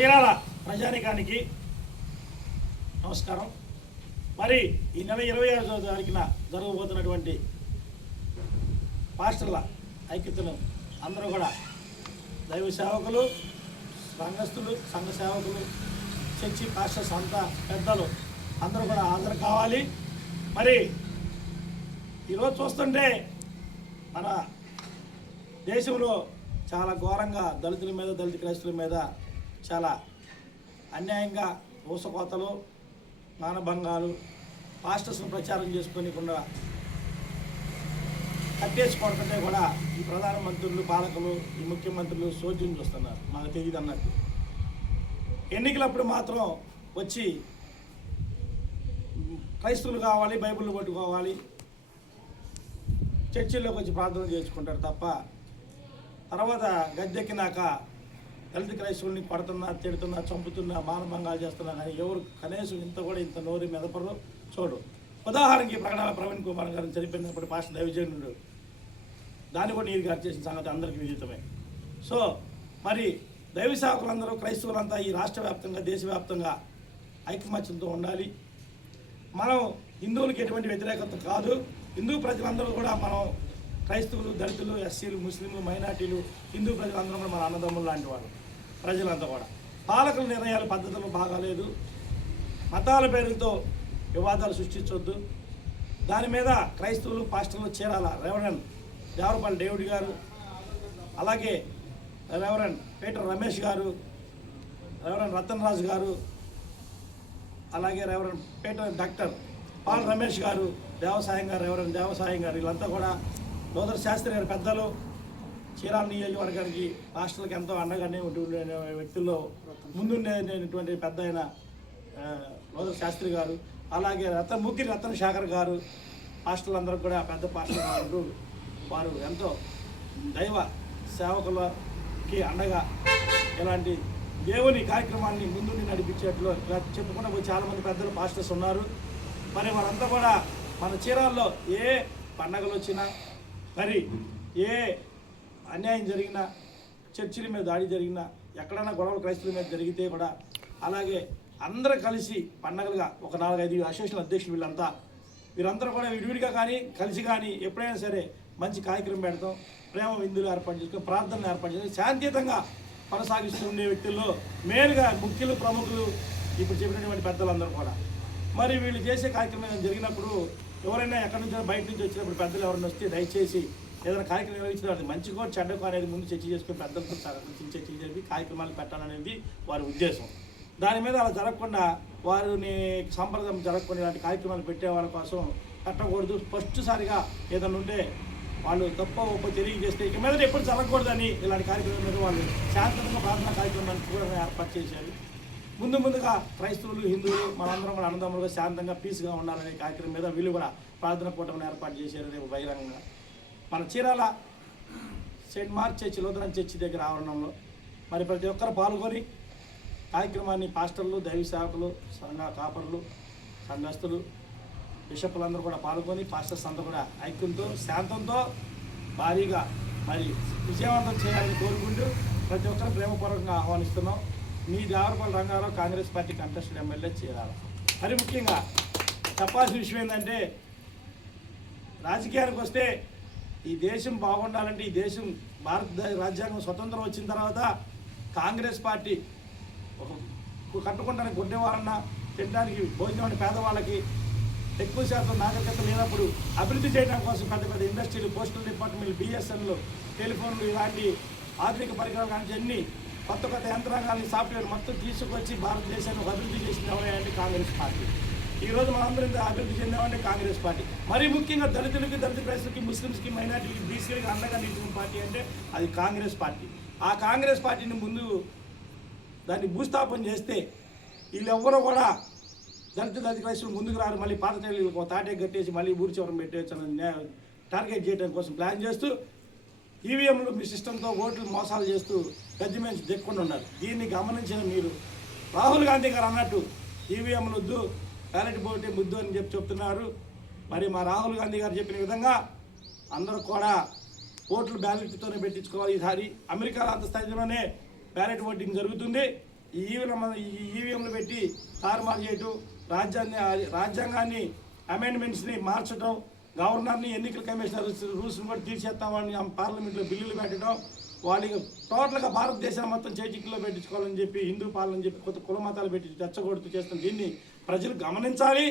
చీరాల ప్రజానికానికి నమస్కారం. మరి ఈ నెల 26వ తారీఖున జరగబోతున్నటువంటి పాస్టర్ల ఐక్యతను అందరూ కూడా దైవ సేవకులు, సంఘస్థులు, సంఘ సేవకులు, చర్చి పాస్టర్స్ అంతా పెద్దలు అందరూ కూడా హాజరు కావాలి. మరి ఈరోజు చూస్తుంటే మన దేశంలో చాలా ఘోరంగా దళితుల మీద, దళిత క్రైస్తవుల మీద చాలా అన్యాయంగా ఊసకోతలు, మానభంగాలు, పాస్టర్స్ను ప్రచారం చేసుకోనికుండా కట్టేసుకోవడంటే కూడా ఈ ప్రధానమంత్రులు, పాలకులు, ఈ ముఖ్యమంత్రులు సోద్యం చూస్తున్నారు. మాకు తెలియదు అన్నట్టు. ఎన్నికలప్పుడు మాత్రం వచ్చి క్రైస్తవులు కావాలి, బైబిల్ పట్టుకోవాలి, చర్చిల్లోకి వచ్చి ప్రార్థన చేసుకుంటారు తప్ప తర్వాత గద్దెక్కినాక దళిత క్రైస్తవుల్ని కొడుతున్నా, తిడుతున్నా, చంపుతున్నా, మానభంగాలు చేస్తున్నా కానీ ఎవరు కనీసం ఇంత నోరు మెదపరు చూడు. ఉదాహరణకి ప్రకటన ప్రవీణ్ కుమార్ గారిని చనిపోయినప్పుడు పాస్టర్ దైవజనుడు దాన్ని కూడా నీరు గారు చేసిన సంగతి అందరికీ విదితమే. సో మరి దైవ సేవకులందరూ, క్రైస్తవులంతా ఈ రాష్ట్ర వ్యాప్తంగా, దేశవ్యాప్తంగా ఐకమత్యంతో ఉండాలి. మనం హిందువులకి ఎటువంటి వ్యతిరేకత కాదు. హిందూ ప్రజలందరూ కూడా మనం క్రైస్తవులు, దళితులు, ఎస్సీలు, ముస్లింలు, మైనార్టీలు, హిందూ ప్రజలందరూ కూడా మన అన్నదమ్ములు లాంటి వాళ్ళు. ప్రజలంతా కూడా పాలకుల నిర్ణయాల పద్ధతులు బాగాలేదు. మతాల పేరుతో వివాదాలు సృష్టించవద్దు. దాని మీద క్రైస్తవులు, పాస్టర్లు చీరాల రెవరెండ్ దేవరపల్లి డేవిడ్ గారు, అలాగే రెవరెండ్ పీటర్ రమేష్ గారు, రెవరెండ్ రతన్ రాజు గారు, అలాగే reverend Peter doctor Paul Ramesh గారు, దేవసాయం గారు, రెవరెండ్ దేవసాయం గారు, వీళ్ళంతా కూడా లోదర్ శాస్త్రి గారి పెద్దలు. చీరాల నియోజకవర్గానికి పాస్టర్లకు ఎంతో అండగానే ఉండే వ్యక్తుల్లో ముందుండేటువంటి పెద్ద అయిన లోదర్ శాస్త్రి గారు, అలాగే రతన్ శేఖర్ గారు, పాస్టర్లందరూ కూడా పెద్ద పాస్టర్లు గారు. వారు ఎంతో దైవ సేవకులకి అండగా ఇలాంటి దేవుని కార్యక్రమాన్ని ముందుండి నడిపించేట్లు చెప్పుకుంటూ పోయి చాలామంది పెద్దలు పాస్టర్స్ ఉన్నారు. మరి వారంతా కూడా మన చీరాల్లో ఏ పండగలు వచ్చినా, మరి ఏ అన్యాయం జరిగినా, చర్చిల మీద దాడి జరిగినా, ఎక్కడైనా గొడవలు క్రైస్తవుల మీద జరిగితే కూడా అలాగే అందరూ కలిసి పండగలుగా ఒక 4-5 అసోసియేషన్ అధ్యక్షులు వీరందరూ కూడా విడివిడిగా కానీ కలిసి కానీ ఎప్పుడైనా సరే మంచి కార్యక్రమం పెడతాం. ప్రేమ విందులు ఏర్పాటు చేసుకొని, ప్రార్థనలు ఏర్పాటు చేసుకొని శాంతియుతంగా కొనసాగిస్తూ ఉండే వ్యక్తుల్లో మేలుగా ముఖ్యులు, ప్రముఖులు, ఇప్పుడు చెప్పినటువంటి పెద్దలందరూ కూడా. మరి వీళ్ళు చేసే కార్యక్రమం జరిగినప్పుడు ఎవరైనా ఎక్కడి నుంచో బయట నుంచి వచ్చినప్పుడు పెద్దలు ఎవరైనా వస్తే దయచేసి ఏదైనా కార్యక్రమం నిర్వహించడం మంచికో చెడ్డకో అనేది ముందు చర్చ చేసుకుని పెద్దలతో చర్చ జరిపి కార్యక్రమాలు పెట్టాలనేది వారి ఉద్దేశం. దాని మీద అలా జరగకుండా, వారిని సంప్రదాయం జరగకుండా ఇలాంటి కార్యక్రమాలు పెట్టే వాళ్ళ కోసం పెట్టకూడదు. ఫస్ట్ సారిగా ఏదైనా ఉంటే వాళ్ళు ఒప్ప తెలియజేస్తే ఇక మీద ఎప్పుడు జరగకూడదని ఇలాంటి కార్యక్రమం మీద వాళ్ళు శాంతంగా ప్రార్థనా కార్యక్రమాన్ని కూడా ఏర్పాటు చేశారు. ముందుగా క్రైస్తవులు, హిందువులు మనందరం కూడా అన్నదమ్ములుగా శాంతంగా పీస్గా ఉండాలనే కార్యక్రమం మీద వీళ్ళు కూడా ప్రార్థన కూటమిని ఏర్పాటు చేశారు రేపు బహిరంగంగా మన Chirala Saint mark church, Lutheran church దగ్గర ఆవరణంలో. మరి ప్రతి ఒక్కరు పాల్గొని కార్యక్రమాన్ని పాస్టర్లు, దైవ సేవకులు, సంఘ కాపరులు, సంఘస్థులు, బిషప్పులందరూ కూడా పాల్గొని పాస్టర్స్ అందరూ కూడా ఐక్యంతో, శాంతంతో భారీగా మరి విజయవంతం చేయాలని కోరుకుంటూ ప్రతి ఒక్కరు ప్రేమపూర్వకంగా ఆహ్వానిస్తున్నాం. మీ Devarapalli Rangarao, Congress party contested MLA Chirala. మరి ముఖ్యంగా చెప్పాల్సిన విషయం ఏంటంటే, రాజకీయానికి వస్తే ఈ దేశం బాగుండాలంటే, ఈ దేశం భారత రాజ్యాంగం స్వతంత్రం వచ్చిన తర్వాత కాంగ్రెస్ పార్టీ ఒక కట్టుకుంటానికి గుడ్డేవారన్నా, తినడానికి భోజనం పేదవాళ్ళకి ఎక్కువ శాతం నాగరికత లేనప్పుడు అభివృద్ధి చేయడం కోసం పెద్ద ఇండస్ట్రీలు, పోస్టల్ డిపార్ట్మెంట్లు, బిఎస్ఎన్లు, టెలిఫోన్లు, ఇలాంటి ఆధునిక పరికరాలు కానీ అన్ని కొత్త యంత్రాంగాన్ని, సాఫ్ట్వేర్ మొత్తం తీసుకొచ్చి భారతదేశాన్ని ఒక అభివృద్ధి చేసింది ఎవరంటే కాంగ్రెస్ పార్టీ. ఈరోజు మనందరం అభివృద్ధి చెందామంటే కాంగ్రెస్ పార్టీ. మరీ ముఖ్యంగా దళితులకి, దళిత క్రైస్తవులకి, ముస్లింస్కి, మైనార్టీలకి, బీసీలకి అండగా నిలిచిన పార్టీ అంటే అది కాంగ్రెస్ పార్టీ. ఆ కాంగ్రెస్ పార్టీని ముందు దాన్ని భూస్థాపన చేస్తే వీళ్ళెవ్వరూ కూడా దళిత క్రైస్తవులు ముందుకు రారు. మళ్ళీ పాత తల్లికి తాటే కట్టేసి మళ్ళీ ఊరి చివరం పెట్టేయచ్చని టార్గెట్ చేయడం కోసం ప్లాన్ చేస్తూ ఈవీఎంలు మీ సిస్టంతో ఓట్లు మోసాలు చేస్తూ గజ్జిమెంచి దెక్కుండా ఉన్నారు. దీన్ని గమనించిన మీరు రాహుల్ గాంధీ గారు అన్నట్టు ఈవీఎంలు వద్దు, బ్యాలెట్ బోటే ముద్దు అని చెప్తున్నారు. మరి మా రాహుల్ గాంధీ గారు చెప్పిన విధంగా అందరూ కూడా ఓట్లు బ్యాలెట్తోనే పెట్టించుకోవాలి. ఈసారి అమెరికాలో అంత స్థాయిలోనే బ్యాలెట్ ఓటింగ్ జరుగుతుంది. ఈ ఈవీఎంలు పెట్టి తారుమారు చేయటం, రాజ్యాంగాన్ని అమెండ్మెంట్స్ని మార్చడం, గవర్నర్ని ఎన్నికల కమిషనర్ రూల్స్ని కూడా తీర్చేస్తామని పార్లమెంట్లో బిల్లులు పెట్టడం, వాళ్ళకి టోటల్గా భారతదేశాన్ని మొత్తం చేజిక్లో పెట్టించుకోవాలని చెప్పి హిందూ పాలన చెప్పి కొత్త కుల మతాలు పెట్టి రెచ్చగొడుతూ చేస్తున్న దీన్ని ప్రజలు గమనించాలి,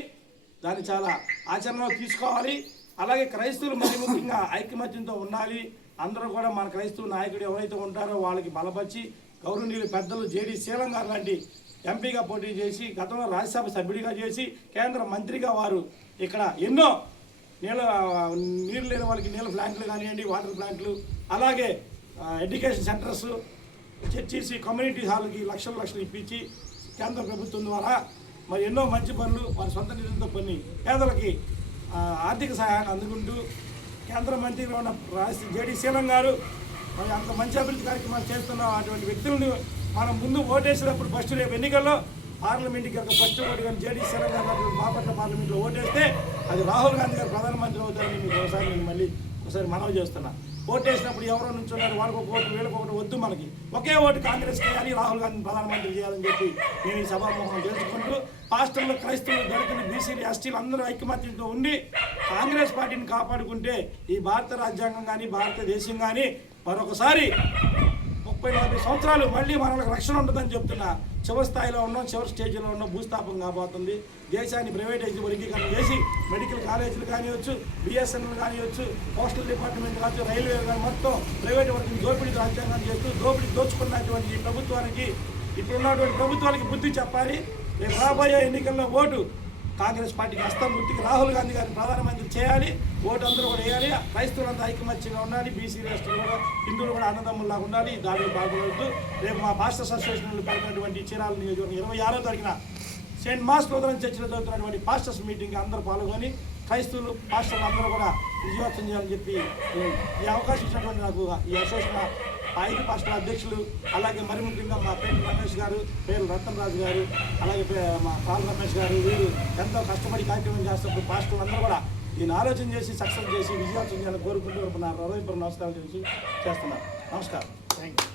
దాన్ని చాలా ఆచరణలో తీసుకోవాలి. అలాగే క్రైస్తవులు మరి ముఖ్యంగా ఐకమత్యంతో ఉండాలి. అందరూ కూడా మన క్రైస్తవ నాయకుడు ఎవరైతే ఉంటారో వాళ్ళకి బలపరిచి గౌరవనీయులు పెద్దలు జేడి శీలం గారు లాంటి ఎంపీగా పోటీ చేసి గతంలో రాజ్యసభ సభ్యుడిగా చేసి కేంద్ర మంత్రిగా వారు ఇక్కడ ఎన్నో నీళ్ళు లేని వాళ్ళకి నీళ్ళ ప్లాంట్లు కానివ్వండి, వాటర్ ప్లాంట్లు, అలాగే ఎడ్యుకేషన్ సెంటర్స్, చర్చిసి కమ్యూనిటీ హాల్కి లక్షలు ఇప్పించి కేంద్ర ప్రభుత్వం ద్వారా మరి ఎన్నో మంచి పనులు వారి సొంత నిధులతో కొన్ని పేదలకి ఆర్థిక సహాయాన్ని అందుకుంటూ కేంద్ర మంత్రిగా ఉన్న జేడి శీలం గారు మరి అంత మంచి అభివృద్ధి కార్యక్రమాలు చేస్తున్న అటువంటి వ్యక్తులను మనం ముందు ఓటేసినప్పుడు ఫస్ట్ రేపు ఎన్నికల్లో పార్లమెంట్కి ఒక ఫస్ట్ ఓటు కానీ జేడీ శీలం గారు బాపట్ల పార్లమెంట్లో ఓటేస్తే అది రాహుల్ గాంధీ గారు ప్రధానమంత్రి అవుతారని మీకు నేను మళ్ళీ ఒకసారి మనవి చేస్తున్నా. ఓటేసినప్పుడు ఎవరో నుంచున్నారు, వాళ్ళకి ఒక ఓటు వీళ్ళకి ఒకటి వద్దు, మనకి ఒకే ఓటు కాంగ్రెస్ చేయాలి, రాహుల్ గాంధీని ప్రధానమంత్రి చేయాలని చెప్పి నేను ఈ సభాముఖం తెలుసుకుంటూ పాస్టర్లు, క్రైస్తవులు, దళితులు, బీసీలు, ఎస్టీలు అందరూ ఐకమత్యంతో ఉండి కాంగ్రెస్ పార్టీని కాపాడుకుంటే ఈ భారత రాజ్యాంగం కానీ భారతదేశం కానీ మరొకసారి 30-40 సంవత్సరాలు మళ్ళీ మనకు రక్షణ ఉంటుందని చెప్తున్నా. చివరి స్థాయిలో ఉన్నాం, చివరి స్టేజ్లో ఉన్నాం, భూస్థాపం కాబోతుంది. దేశాన్ని ప్రైవేటైజ్ వర్గీకరణ చేసి మెడికల్ కాలేజీలు కానివచ్చు, బిఎస్ఎన్ఎల్ కానివచ్చు, పోస్టల్ డిపార్ట్మెంట్ కావచ్చు, రైల్వే కానీ మొత్తం ప్రైవేట్ వర్గం దోపిడీ రాజ్యాంగం చేస్తూ దోచుకున్నటువంటి ఈ ప్రభుత్వానికి, ఇప్పుడున్నటువంటి ప్రభుత్వానికి బుద్ధి చెప్పాలి. రేపు రాబోయే ఎన్నికల్లో ఓటు కాంగ్రెస్ పార్టీకి హస్తం గుర్తుకి రాహుల్ గాంధీ గారిని ప్రధానమంత్రి చేయాలి. ఓటు అందరూ కూడా వేయాలి. క్రైస్తవులంతా ఐకమత్యంగా ఉండాలి. బీసీ రాష్ట్రాలు కూడా, హిందువులు కూడా అన్నదమ్ముల్లాగా ఉండాలి. దాడిలో పాల్గొనవద్దు. రేపు మా పాస్టర్స్ అసోసియేషన్లు కలిగినటువంటి చీరాల నియోజకవర్గం 26వ తారీఖున సెయింట్ మాస్ లూథరన్ చర్చిలో జరుగుతున్నటువంటి పాస్టర్స్ మీటింగ్కి అందరూ పాల్గొని క్రైస్తవులు పాస్టర్లు అందరూ కూడా విజయవంతం చేయాలని చెప్పి ఈ అవకాశం ఇచ్చినటువంటి నాకు ఈ అసోసియేషన్ 5 పాస్టర్ల అధ్యక్షులు, అలాగే మరి ముఖ్యంగా మా పేరు రమేష్ గారు, పేరు రతన్ రాజు గారు, అలాగే మా పాల్ రమేష్ గారు, వీరు ఎంతో కష్టపడి కార్యక్రమం చేస్తున్నప్పుడు పాస్టర్లు అందరూ కూడా దీన్ని ఆలోచన చేసి సక్సెస్ చేసి విజయవంతం చేయాలని కోరుకుంటూ నా హృదయపూర్వక నమస్కారాలు చేస్తున్నాను. నమస్కారం. Thank you.